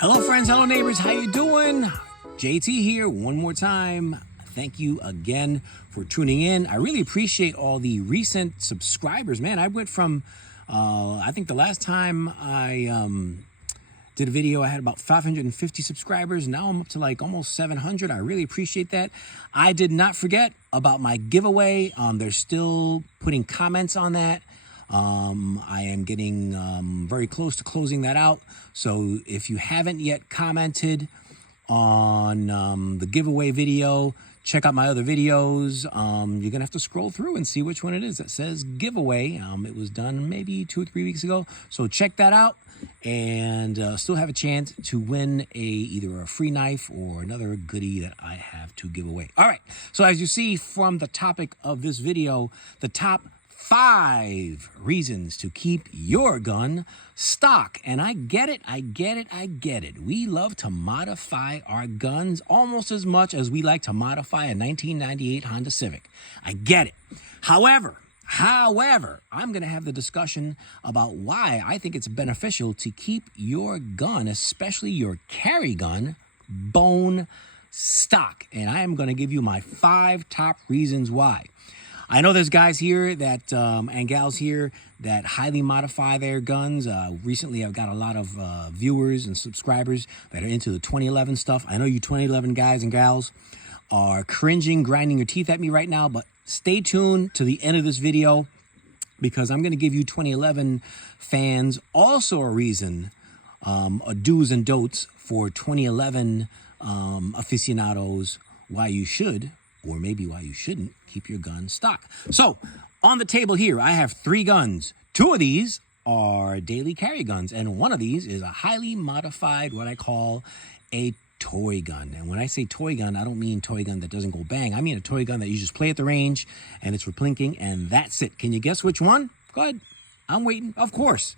Hello friends, hello neighbors, how you doing? JT here one more time. Thank you again for tuning in. I really appreciate all the recent subscribers. Man, I went from, I think the last time I did a video, I had about 550 subscribers. Now I'm up to like almost 700. I really appreciate that. I did not forget about my giveaway. They're still putting comments on that. I am getting very close to closing that out. So if you haven't yet commented on the giveaway video, check out my other videos. You're gonna have to scroll through and see which one it is that says giveaway. It was done maybe 2 or 3 weeks ago. So check that out and still have a chance to win either a free knife or another goodie that I have to give away. All right, so as you see from the topic of this video, the top 5 reasons to keep your gun stock. And I get it. We love to modify our guns almost as much as we like to modify a 1998 Honda Civic. I get it. However, I'm going to have the discussion about why I think it's beneficial to keep your gun, especially your carry gun, bone stock. And I am going to give you my 5 top reasons why. I know there's guys here that and gals here that highly modify their guns. Recently, I've got a lot of viewers and subscribers that are into the 2011 stuff. I know you 2011 guys and gals are cringing, grinding your teeth at me right now, but stay tuned to the end of this video because I'm going to give you 2011 fans also a reason, a do's and don'ts for 2011 aficionados why you should, or maybe why you shouldn't, keep your gun stock. So on the table here, I have 3 guns. 2 of these are daily carry guns, and one of these is a highly modified, what I call a toy gun. And when I say toy gun, I don't mean toy gun that doesn't go bang. I mean a toy gun that you just play at the range and it's for plinking, and that's it. Can you guess which one? Go ahead. I'm waiting. Of course.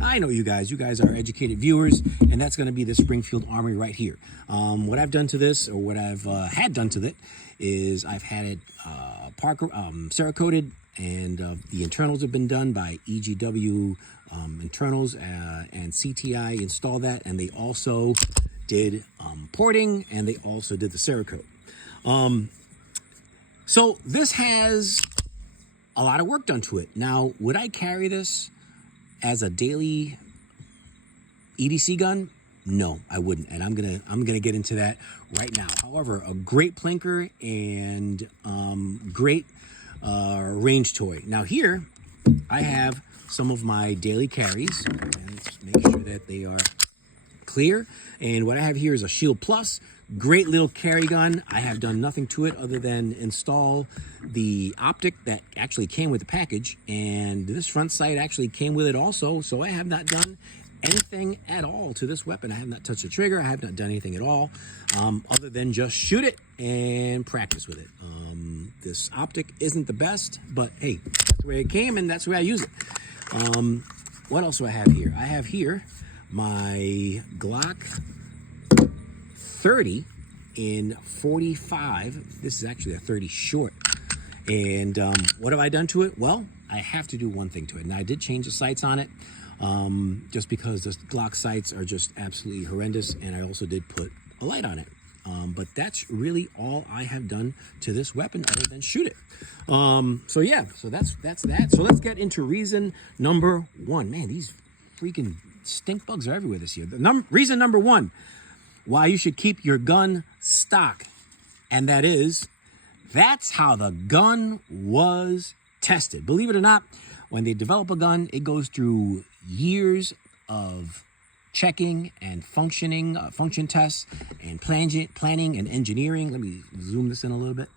I know you guys. You guys are educated viewers, and that's going to be the Springfield Armory right here. What I've done to this, or what I've had done to it, is I've had it Cerakoted, and the internals have been done by EGW Internals, and CTI installed that, and they also did porting, and they also did the Cerakote. So this has a lot of work done to it. Now, would I carry this as a daily EDC gun? No, I wouldn't, and I'm gonna get into that right now. However, a great plinker and great range toy. Now here, I have some of my daily carries. And let's make sure that they are clear. And what I have here is a Shield Plus. Great little carry gun. I have done nothing to it other than install the optic that actually came with the package, and this front sight actually came with it also. So I have not done anything at all to this weapon. I have not touched the trigger. I have not done anything at all other than just shoot it and practice with it. This optic isn't the best, but hey, that's the way it came and that's the way I use it. What else do I have here? I have here my Glock 30 in 45. This is actually a 30 short. And what have I done to it? Well, I have to do one thing to it. And I did change the sights on it just because the Glock sights are just absolutely horrendous. And I also did put a light on it. But that's really all I have done to this weapon other than shoot it. So yeah, so that's that. So let's get into reason number 1. Man, these freaking stink bugs are everywhere this year. Reason number 1 why you should keep your gun stock, and that is, that's how the gun was tested. Believe it or not, when they develop a gun, it goes through years of checking and functioning, function tests, and planning and engineering. Let me zoom this in a little bit.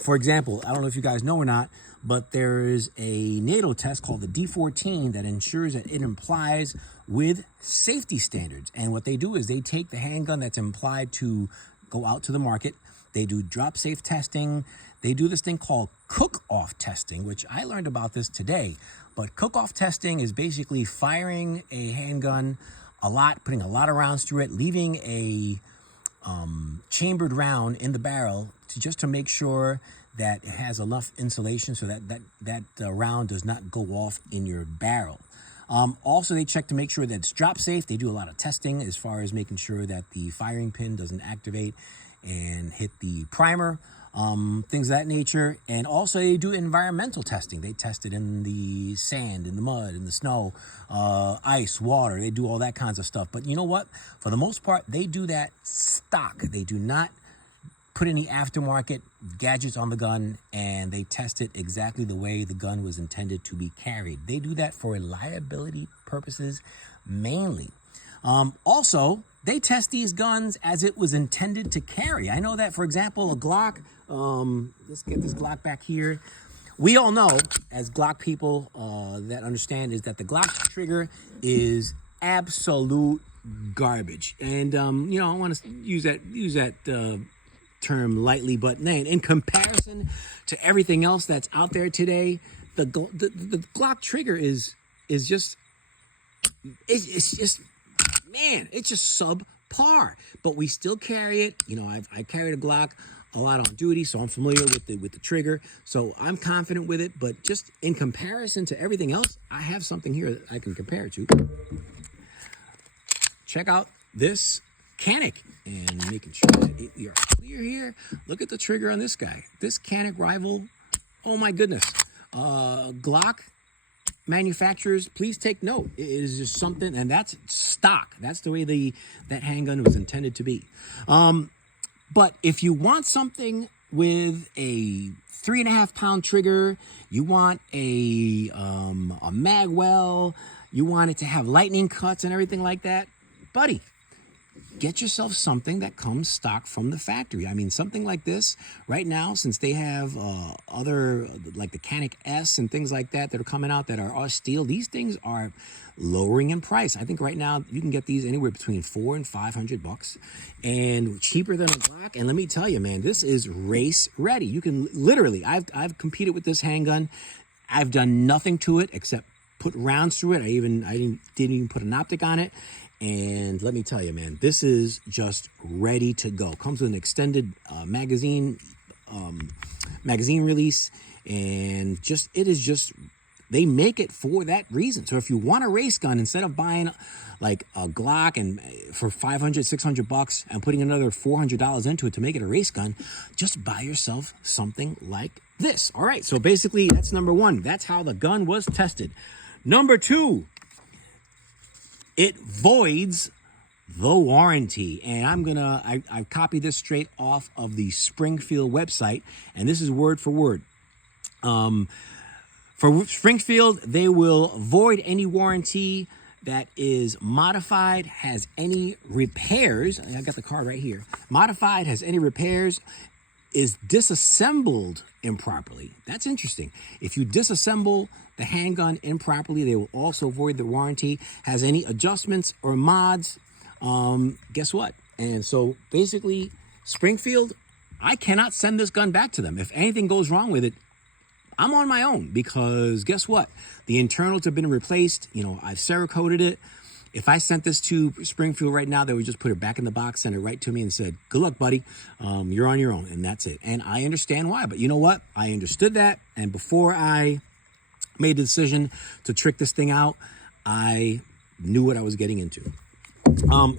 For example, I don't know if you guys know or not, but there is a NATO test called the D14 that ensures that it implies with safety standards. And what they do is they take the handgun that's implied to go out to the market. They do drop safe testing. They do this thing called cook-off testing, which I learned about this today. But cook-off testing is basically firing a handgun a lot, putting a lot of rounds through it, leaving a chambered round in the barrel just to make sure that it has enough insulation so that round does not go off in your barrel. Also, they check to make sure that it's drop safe. They do a lot of testing as far as making sure that the firing pin doesn't activate and hit the primer, things of that nature. And also they do environmental testing. They test it in the sand, in the mud, in the snow, ice, water. They do all that kinds of stuff. But you know what? For the most part, they do that stock. They do not put any aftermarket gadgets on the gun, and they test it exactly the way the gun was intended to be carried. They do that for liability purposes mainly. Also, they test these guns as it was intended to carry. I know that, for example, a Glock, let's get this Glock back here. We all know, as Glock people that understand, is that the Glock trigger is absolute garbage. And, you know, I want to use that term lightly, but in comparison to everything else that's out there today, the Glock trigger is just, it's just, man, it's just subpar. But we still carry it. You know, I carried a Glock a lot on duty, so I'm familiar with the trigger. So I'm confident with it. But just in comparison to everything else, I have something here that I can compare it to. Check out this Canic, and making sure that we are clear here. Look at the trigger on this guy. This Canic Rival, oh my goodness. Glock manufacturers, please take note. It is just something, and that's stock. That's the way that handgun was intended to be. But if you want something with a 3.5 pound trigger, you want a mag well, you want it to have lightning cuts and everything like that, buddy, get yourself something that comes stock from the factory. I mean, something like this right now, since they have other, like the Canic S and things like that are coming out that are steel, these things are lowering in price. I think right now you can get these anywhere between $400 and $500 and cheaper than a Glock. And let me tell you, man, this is race ready. You can literally, I've competed with this handgun. I've done nothing to it except put rounds through it. I didn't even put an optic on it. And let me tell you, man, this is just ready to go. Comes with an extended magazine release, and it is just, they make it for that reason. So if you want a race gun, instead of buying like a Glock and for $500, $600 and putting another $400 into it to make it a race gun, just buy yourself something like this. All right, so basically that's number one. That's how the gun was tested. Number two, it voids the warranty. And I copied this straight off of the Springfield website, and this is word for word. For Springfield, they will void any warranty that is modified, has any repairs. I got the card right here. Modified, has any repairs, is disassembled improperly. That's interesting. If you disassemble the handgun improperly, they will also void the warranty. Has any adjustments or mods, guess what? And so basically, Springfield, I cannot send this gun back to them. If anything goes wrong with it, I'm on my own, because guess what? The internals have been replaced. You know, I've Cerakoted it. If I sent this to Springfield right now, they would just put it back in the box, send it right to me and said, good luck, buddy. You're on your own. And that's it. And I understand why. But you know what? I understood that. And before I made the decision to trick this thing out, I knew what I was getting into.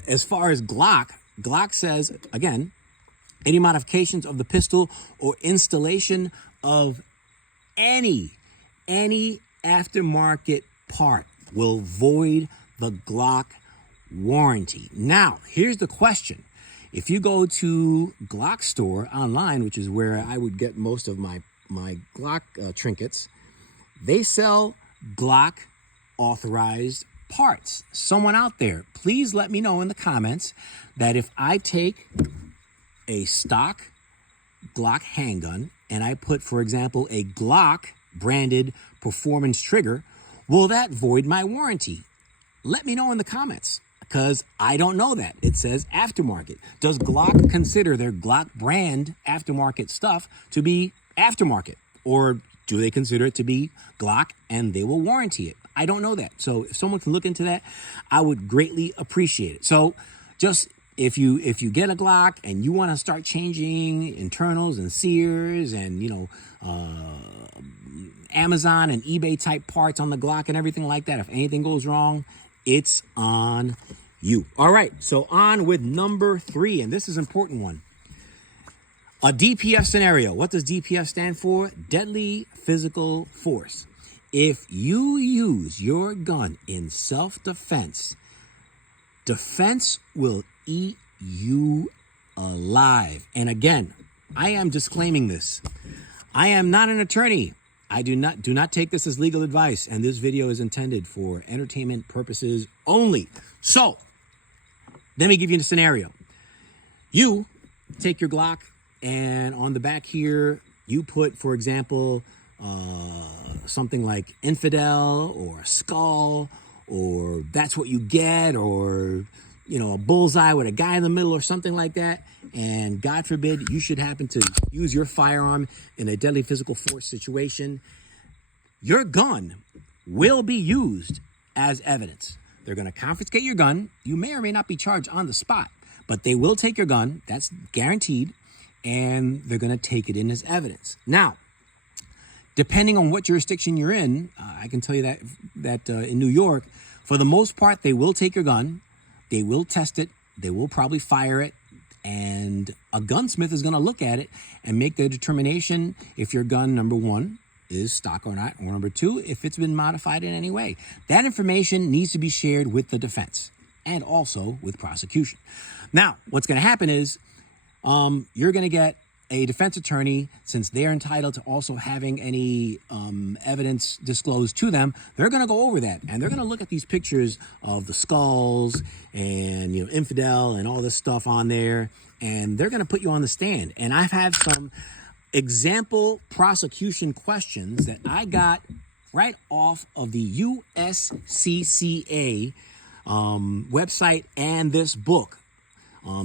As far as Glock says, again, any modifications of the pistol or installation of any aftermarket part will void the Glock warranty. Now, here's the question. If you go to Glock store online, which is where I would get most of my Glock trinkets, they sell Glock authorized parts. Someone out there, please let me know in the comments that if I take a stock Glock handgun and I put, for example, a Glock branded performance trigger, will that void my warranty? Let me know in the comments, because I don't know that. It says aftermarket. Does Glock consider their Glock brand aftermarket stuff to be aftermarket? Or do they consider it to be Glock and they will warranty it? I don't know that. So if someone can look into that, I would greatly appreciate it. So just if you get a Glock and you want to start changing internals and sears and, you know, Amazon and eBay type parts on the Glock and everything like that. If anything goes wrong, it's on you. All right, so on with number 3, and this is an important one. A DPF scenario. What does DPF stand for? Deadly physical force. If you use your gun in self-defense, defense will eat you alive. And again, I am disclaiming this. I am not an attorney. I do not take this as legal advice, and this video is intended for entertainment purposes only. So, let me give you a scenario. You take your Glock, and on the back here, you put, for example, something like infidel or skull, or that's what you get, or, you know, a bullseye with a guy in the middle or something like that. And God forbid you should happen to use your firearm in a deadly physical force situation. Your gun will be used as evidence. They're going to confiscate your gun. You may or may not be charged on the spot, but they will take your gun. That's guaranteed. And they're going to take it in as evidence. Now, depending on what jurisdiction you're in, I can tell you that in New York, for the most part, they will take your gun. They will test it. They will probably fire it. And a gunsmith is going to look at it and make the determination if your gun, number 1, is stock or not, or number 2, if it's been modified in any way. That information needs to be shared with the defense and also with prosecution. Now, what's going to happen is you're going to get a defense attorney, since they're entitled to also having any evidence disclosed to them. They're going to go over that, and they're going to look at these pictures of the skulls and, you know, infidel and all this stuff on there, and they're going to put you on the stand. And I've had some example prosecution questions that I got right off of the USCCA website and this book.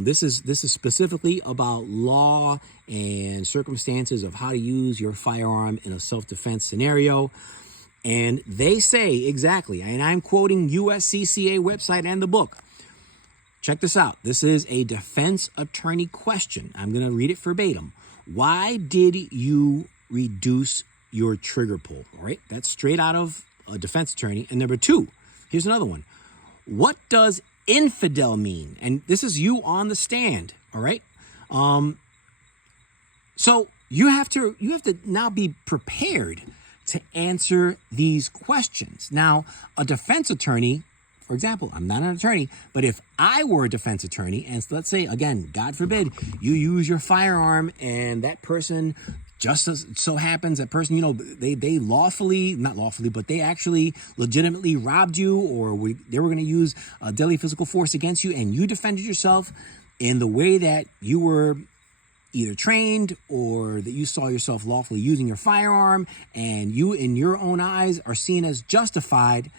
This is specifically about law and circumstances of how to use your firearm in a self-defense scenario. And they say exactly, and I'm quoting USCCA website and the book. Check this out. This is a defense attorney question. I'm going to read it verbatim. Why did you reduce your trigger pull? All right, that's straight out of a defense attorney. And number 2, here's another one. What does infidel mean? And this is you on the stand. All right. So you have to now be prepared to answer these questions. Now, a defense attorney, for example, I'm not an attorney, but if I were a defense attorney, and let's say, again, God forbid, you use your firearm and that person just so happens, that person, you know, they not lawfully, but they actually legitimately robbed you, or they were going to use a deadly physical force against you, and you defended yourself in the way that you were either trained or that you saw yourself lawfully using your firearm, and you, in your own eyes, are seen as justified.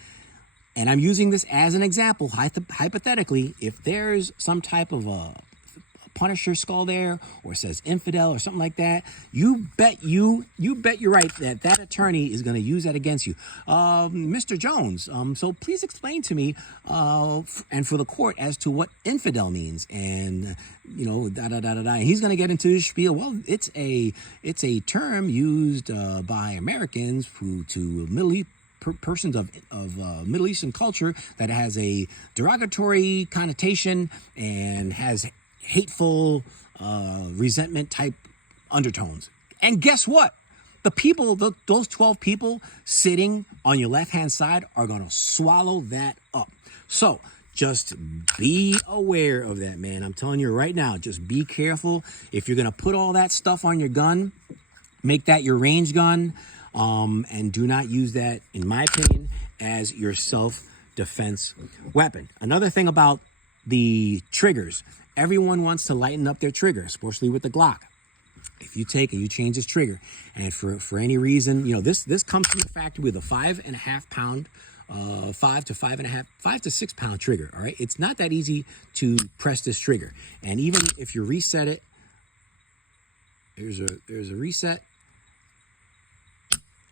And I'm using this as an example, hypothetically, if there's some type of a Punisher skull there, or says infidel or something like that, you bet you're right that attorney is going to use that against you. Mr. Jones, so please explain to me and for the court as to what infidel means, and you know, And he's going to get into his spiel. Well, it's a term used by Americans to Middle East persons of Middle Eastern culture that has a derogatory connotation and has hateful, resentment type undertones. And guess what? The people, those 12 people sitting on your left-hand side are going to swallow that up. So just be aware of that, man. I'm telling you right now, just be careful. If you're going to put all that stuff on your gun, make that your range gun, and do not use that, in my opinion, as your self-defense weapon. Another thing about the triggers, everyone wants to lighten up their trigger, especially with the Glock. If you take and you change this trigger, and for any reason, you know, this comes from the factory with a 5.5 pound, 5 to 6 pound trigger. All right, it's not that easy to press this trigger, and even if you reset it, there's a reset.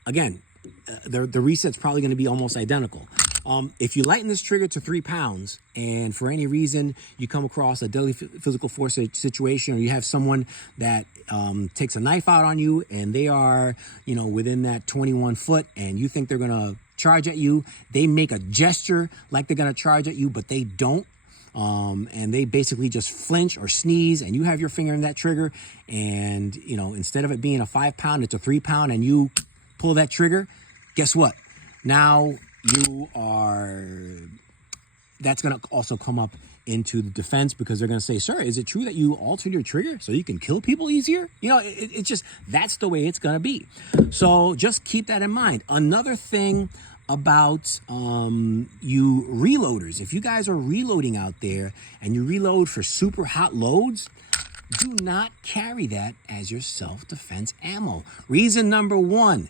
Again, the reset's probably going to be almost identical. If you lighten this trigger to 3 pounds and for any reason you come across a deadly physical force situation, or you have someone that takes a knife out on you and they are, within that 21 foot and you think they're going to charge at you, they make a gesture like they're going to charge at you, but they don't. And they basically just flinch or sneeze and you have your finger in that trigger and, instead of it being a 5 pound, it's a 3 pound and you pull that trigger, guess what? Now that's going to also come up into the defense because they're going to say, sir, is it true that you altered your trigger so you can kill people easier? It's just, that's the way it's going to be. So just keep that in mind. Another thing about you reloaders, if you guys are reloading out there and you reload for super hot loads, do not carry that as your self-defense ammo. Reason number one,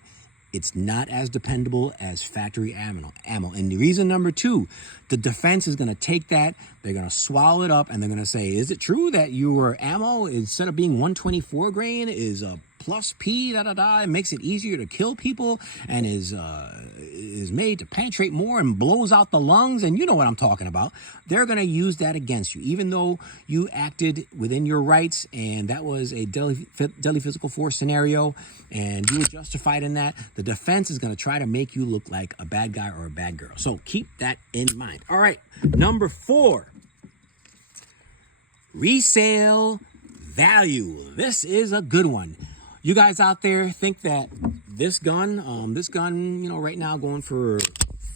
it's not as dependable as factory ammo. And the reason number two, the defense is going to take that, they're going to swallow it up, and they're going to say, is it true that your ammo, instead of being 124 grain, is a plus P, it makes it easier to kill people and is made to penetrate more and blows out the lungs, and you know what I'm talking about. They're going to use that against you, even though you acted within your rights and that was a deadly physical force scenario and you were justified in that. The defense is going to try to make you look like a bad guy or a bad girl. So keep that in mind. All right, number 4, resale value. This is a good one. You guys out there think that this gun, right now going for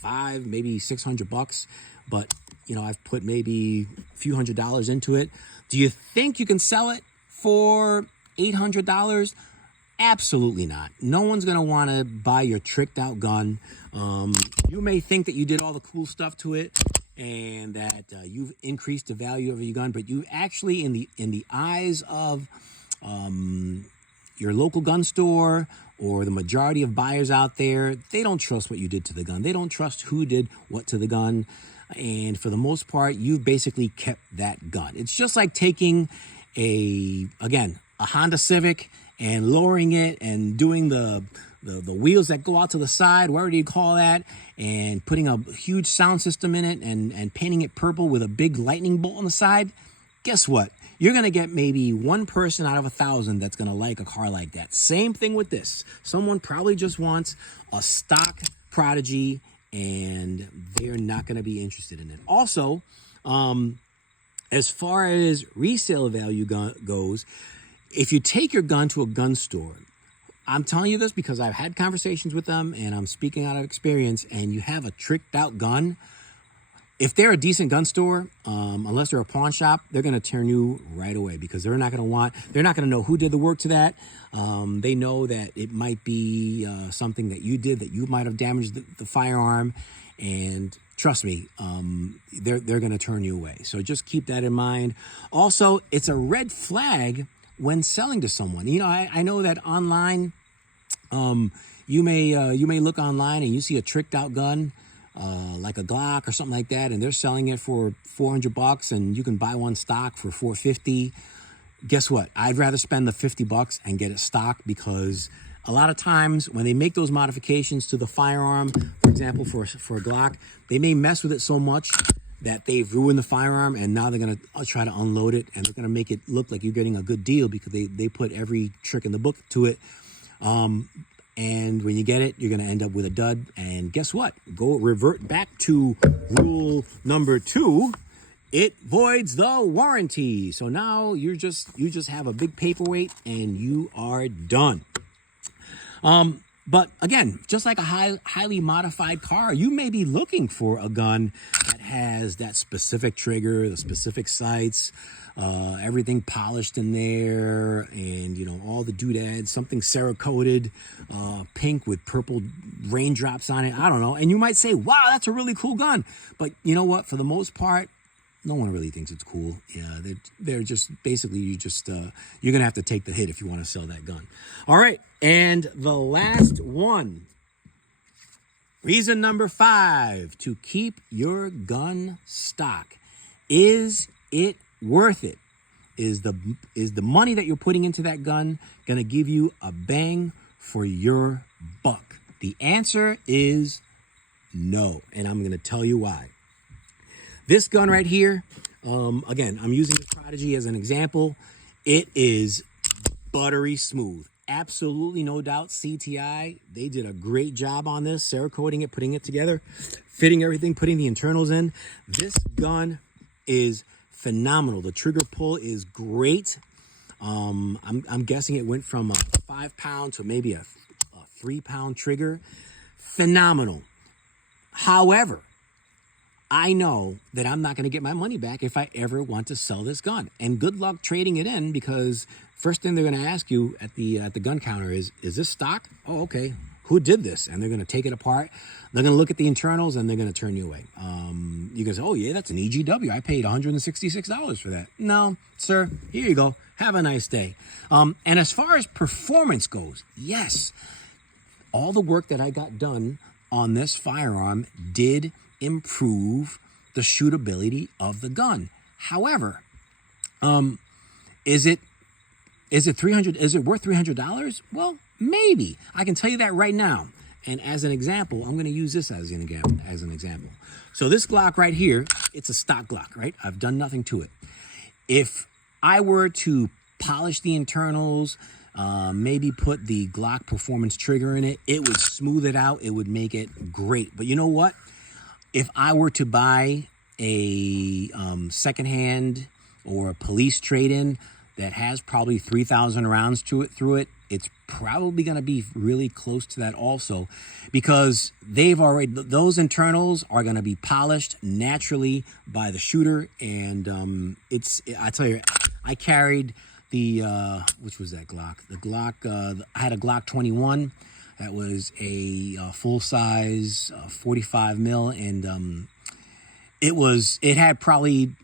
$500, maybe $600, but I've put maybe a few $100s into it. Do you think you can sell it for $800? Absolutely not. No one's gonna want to buy your tricked out gun. You may think that you did all the cool stuff to it and that you've increased the value of your gun, but you actually, in the eyes of your local gun store or the majority of buyers out there, they don't trust what you did to the gun. They don't trust who did what to the gun. And for the most part, you've basically kept that gun. It's just like taking a Honda Civic and lowering it and doing the wheels that go out to the side, whatever you call that, and putting a huge sound system in it and painting it purple with a big lightning bolt on the side. Guess what? You're going to get maybe one person out of 1,000 that's going to like a car like that. Same thing with this. Someone probably just wants a stock Prodigy and they're not going to be interested in it. Also, as far as resale value goes, if you take your gun to a gun store, I'm telling you this because I've had conversations with them and I'm speaking out of experience, and you have a tricked out gun, if they're a decent gun store, unless they're a pawn shop, they're going to turn you right away because they're not going to know who did the work to that. They know that it might be something that you did, that you might have damaged the firearm. And trust me, they're going to turn you away. So just keep that in mind. Also, it's a red flag when selling to someone. I know that online, you may look online and you see a tricked out gun, like a Glock or something like that, and they're selling it for $400 and you can buy one stock for $450. Guess what? I'd rather spend the $50 and get it stock, because a lot of times when they make those modifications to the firearm, for example, for a Glock, they may mess with it so much that they've ruined the firearm, and now they're going to try to unload it, and they're going to make it look like you're getting a good deal because they put every trick in the book to it. And when you get it, you're going to end up with a dud. And guess what? Go revert back to rule number 2. It voids the warranty. So now you just have a big paperweight and you are done. But again, just like a highly modified car, you may be looking for a gun that has that specific trigger, the specific sights, everything polished in there, and all the doodads, something Cerakoted, pink with purple raindrops on it. I don't know. And you might say, wow, that's a really cool gun. But you know what? For the most part, no one really thinks it's cool. Yeah, they're just basically, you're going to have to take the hit if you want to sell that gun. All right. And the last one, reason number 5 to keep your gun stock. Is it worth it? Is the money that you're putting into that gun going to give you a bang for your buck? The answer is No, and I'm going to tell you why. This gun right here, again, I'm using the Prodigy as an example. It is buttery smooth. Absolutely no doubt CTI, they did a great job on this, Cerakoting it, putting it together, fitting everything, putting the internals in. This gun is phenomenal. The trigger pull is great. I'm guessing it went from a 5-pound to maybe a 3-pound trigger. Phenomenal. However, I know that I'm not going to get my money back if I ever want to sell this gun. And good luck trading it in, because first thing they're going to ask you at the gun counter is this stock? Oh, okay. Who did this? And they're going to take it apart. They're going to look at the internals and they're going to turn you away. You can say, oh yeah, that's an EGW. I paid $166 for that. No, sir, here you go. Have a nice day. And as far as performance goes, yes, all the work that I got done on this firearm did improve the shootability of the gun. However, is it $300? Is it worth $300? Well, maybe. I can tell you that right now. And as an example, I'm going to use this as an example. So this Glock right here, it's a stock Glock, right? I've done nothing to it. If I were to polish the internals, maybe put the Glock performance trigger in it, it would smooth it out. It would make it great. But you know what? If I were to buy a secondhand or a police trade-in that has probably 3,000 rounds through it, it's probably going to be really close to that also, because those internals are going to be polished naturally by the shooter. And I tell you, I carried which was that Glock? The Glock, I had a Glock 21. That was a full-size 45 mil, and it had probably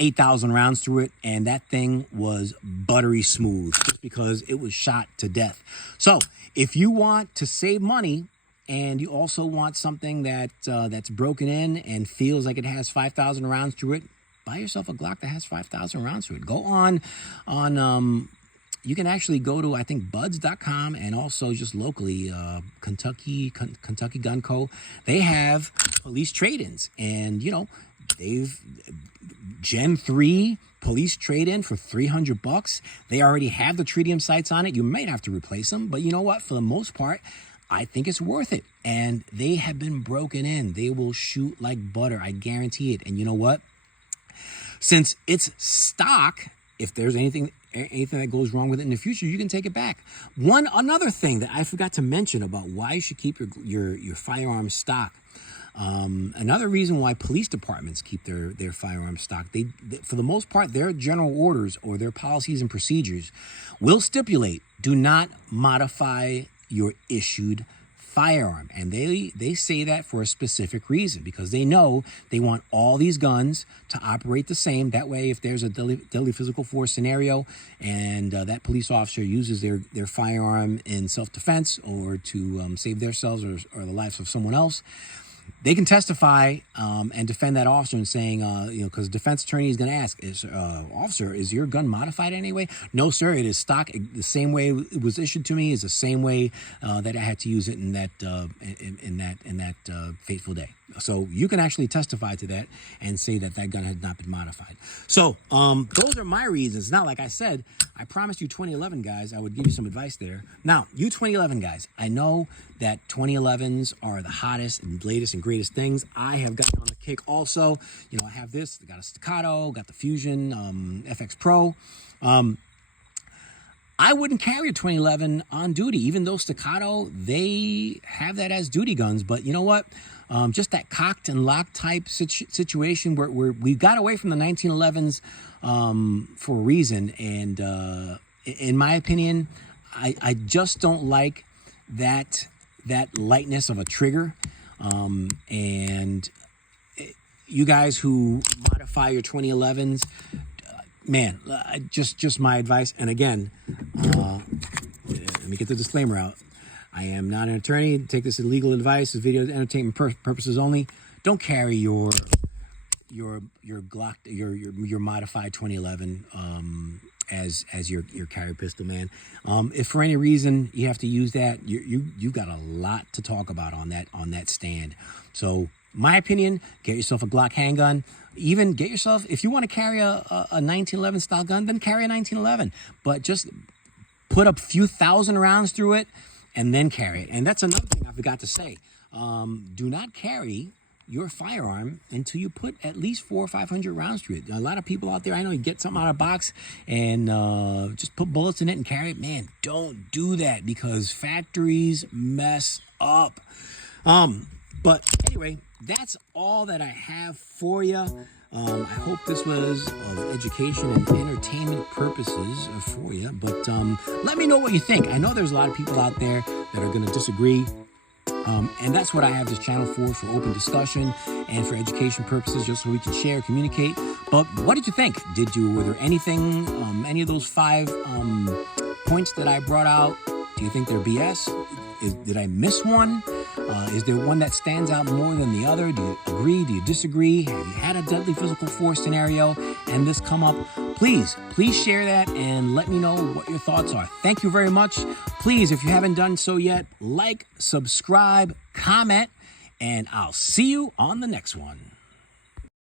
8,000 rounds through it, and that thing was buttery smooth just because it was shot to death. So if you want to save money and you also want something that's broken in and feels like it has 5,000 rounds through it, buy yourself a Glock that has 5,000 rounds through it. Go on you can actually go to, I think, buds.com, and also just locally, Kentucky Gun Co. They have police trade-ins, and, you know, they've Gen 3 police trade-in for $300. They already have the tritium sights on it. You might have to replace them, but you know what? For the most part, I think it's worth it. And they have been broken in. They will shoot like butter. I guarantee it. And you know what? Since it's stock, if there's anything that goes wrong with it in the future, you can take it back. Another thing that I forgot to mention about why you should keep your firearm stock. Another reason why police departments keep their firearm stock, they for the most part, their general orders or their policies and procedures will stipulate, do not modify your issued firearm. And they say that for a specific reason, because they know they want all these guns to operate the same. That way, if there's a deadly physical force scenario and that police officer uses their firearm in self-defense or to save themselves or the lives of someone else, they can testify and defend that officer and saying, because the defense attorney is going to ask, officer, is your gun modified anyway? No, sir, it is stock. The same way it was issued to me is the same way that I had to use it in that fateful day. So you can actually testify to that and say that gun had not been modified. So those are my reasons. Now, like I said, I promised you 2011 guys I would give you some advice there. Now, you 2011 guys, I know that 2011s are the hottest and latest and greatest things. I have gotten on the kick also. You know, I have this, I got a Staccato, got the Fusion FX Pro. I wouldn't carry a 2011 on duty, even though Staccato, they have that as duty guns. But you know what? Just that cocked and locked type situation where we got away from the 1911s for a reason. And in my opinion, I just don't like that lightness of a trigger. And you guys who modify your 2011s, man, just my advice. And again, let me get the disclaimer out. I am not an attorney. Take this as legal advice. This video is entertainment purposes only. Don't carry your Glock, your modified 2011 as your carry pistol, man. If for any reason you have to use that, you've got a lot to talk about on that stand. So my opinion, get yourself a Glock handgun. Even get yourself, if you want to carry a 1911 style gun, then carry a 1911. But just put a few thousand rounds through it and then carry it. And that's another thing I forgot to say. Do not carry your firearm until you put at least 400 or 500 rounds through it. A lot of people out there, I know, you get something out of a box and just put bullets in it and carry it. Man, don't do that because factories mess up. But anyway, that's all that I have for you. I hope this was of education and entertainment purposes for you. But let me know what you think. I know there's a lot of people out there that are going to disagree. And that's what I have this channel for open discussion and for education purposes, just so we can share, communicate. But what did you think? Were there anything, any of those 5 points that I brought out? Do you think they're BS? Did I miss one? Is there one that stands out more than the other? Do you agree? Do you disagree? Have you had a deadly physical force scenario and this come up? Please share that and let me know what your thoughts are. Thank you very much. Please, if you haven't done so yet, like, subscribe, comment, and I'll see you on the next one.